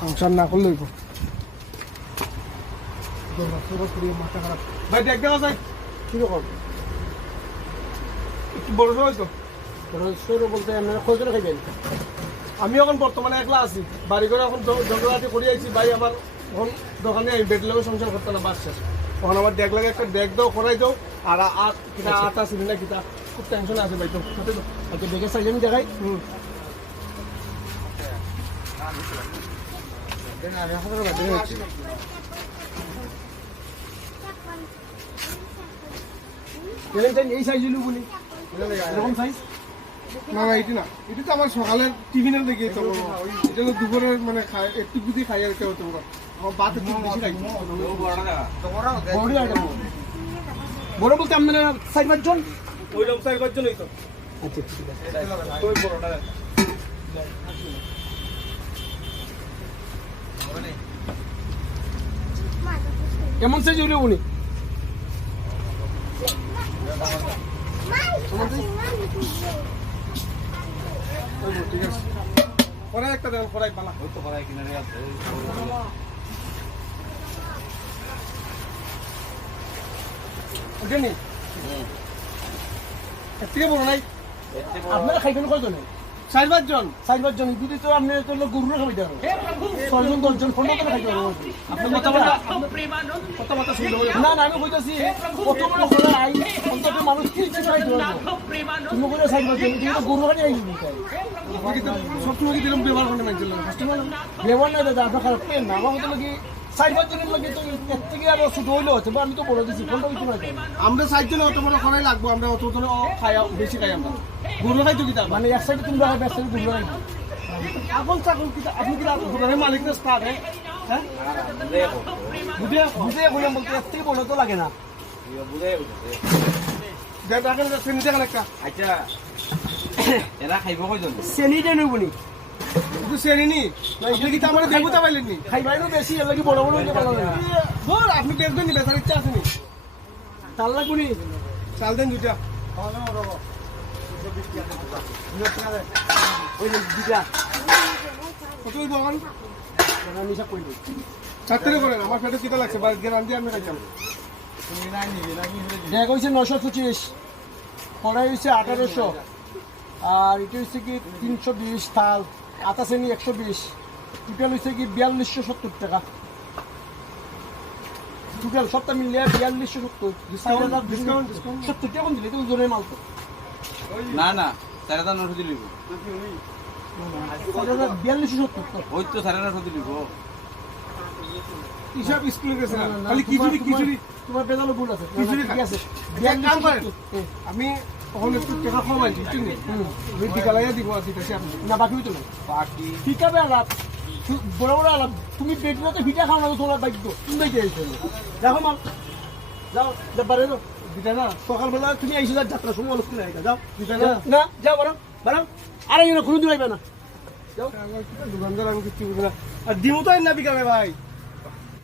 সংসার না করলে হইব মাথা খারাপ ভাই দেখ দেওয়া যায় কিরকম একটু বড় সবাই তো সরু বলতে আপনারা কয়জন খাইবেন আমি এখন বর্তমানে একলা আছি বাড়ি করে এখন জঙ্গলাতে করে আইছি ভাই আমার এখন দোকানে আমি বেড লেগে সংসার করতে না বাস শেষ তখন আমার ডেক লাগে একটা ডেক দাও করাই দাও আর কিনা আটা ছিল না কিতা খুব টেনশন আছে ভাই তো আচ্ছা ডেকের সাইজ আমি দেখাই এই সাইজ বলি এরকম সাইজ না না এটি না এটা তো আমার সকালের টিফিনের দিকে তো এটা তো দুপুরের মানে একটু যদি খাই আর কেউ তো আমার বাত একটু বেশি খাই বড় বলতে আপনারা 4-5 জন ওইরকম 4-5 জনই তো আচ্ছা ঠিক আছে ওই বড়টা কেমন সাইজ হইলো উনি ঠিক আছে পরে একটা দেন পরে বালা হয়তো পরে কিনারে আছে ওখানে এত বড় নাই আপনারা খাইবেন কয়জন 4-5 জন 4-5 জন যদি তো আপনি তো গরু খাইতে পারো 6 জন 10 জন 15 জন খাইতে পারো আপনি কথা না না আমি কইতাছি কত বড় খোলা আই অন্তত মানুষ কি খাইতে পারো তুমি বলে 4-5 জন কিন্তু গরু খাইতে আইনি সব সময় দিলাম ব্যবহার করতে মানছিল কাস্টমার ব্যবহার না দাদা আপনার খারাপ পেন না আমার তো কি 4-5 জনের লাগে তো এর থেকে আরো ছোট হইলো তবে আমি তো বলে দিছি কোনটা কিছু নাই আমরা 4 জন অত বড় করাই লাগবো আমরা অত জন খাই বেশি খাই আমরা গরু খাইতো কিতা মানে এক সাইডে তুমি রাখো এক সাইডে গরু খাই আপন চাকল কিতা আপনি কিতা গরুর মালিক না স্টার্ট হ্যাঁ বুঝে বুঝে কইলাম বলতে এর থেকে বড় তো লাগে না বুঝে দেখ রাখেন সেনি দেখেন একটা আচ্ছা এরা খাইব কয়জন সেনি দেন বনি কিন্তু সেনি নি আপনি কি আমারে দেবতা পাইলেন নি খাইবাইনো বেশি এর লাগি বড় বড় হইতে পারলো না বল আপনি দেখবেন নি বেচার ইচ্ছা আছে নি চাল লাগুনি চাল দেন দুইটা ওই যে দুইটা কতই বলন আমি সব কইলি চারটে করেন আমার পেটে কিটা লাগছে বাড়ি গ্যারান্টি আমি খাইতাম তুমি না নিবি না কি দেখ হইছে 925 পড়াই হইছে 1800 আর এটা হইছে কি 320 থাল আটা শ্রেণী 120 টোটাল হইছে কি 4270 টাকা টোটাল সবটা মিলিয়ে 4270 ডিসকাউন্ট 70 টাকা দিলে তো জনের মাল তো না না 4900 দিলিব 4270 ওই তো 4900 দিলিব হিসাব স্কুলে গেছে না খালি খিচুড়ি তোমার বেদালো ভুল আছে খিচুড়ি ঠিক আছে কাম করেন আমি তখন একটু টাকা কমাই দিচ্ছি ওই বিকালাইয়া দিব আর দিতেছি আপনি না বাকি হইতো না বাকি ঠিক আছে আলাপ বড় বড় আলাপ তুমি পেটে তো ভিটা খাও না তো তোমার বাইক তুমি বাইকে আইছো দেখো মাল যাও বারে যাও দিটা না সকালবেলা তুমি আইসো যাত্রা সময় অলস করে আইতা যাও দিটা না না যাও বরং আরে কোনো দিন আইবে না যাও দোকানদার আমি কিছু বুঝি না আর দিমু তো না বিকালে ভাই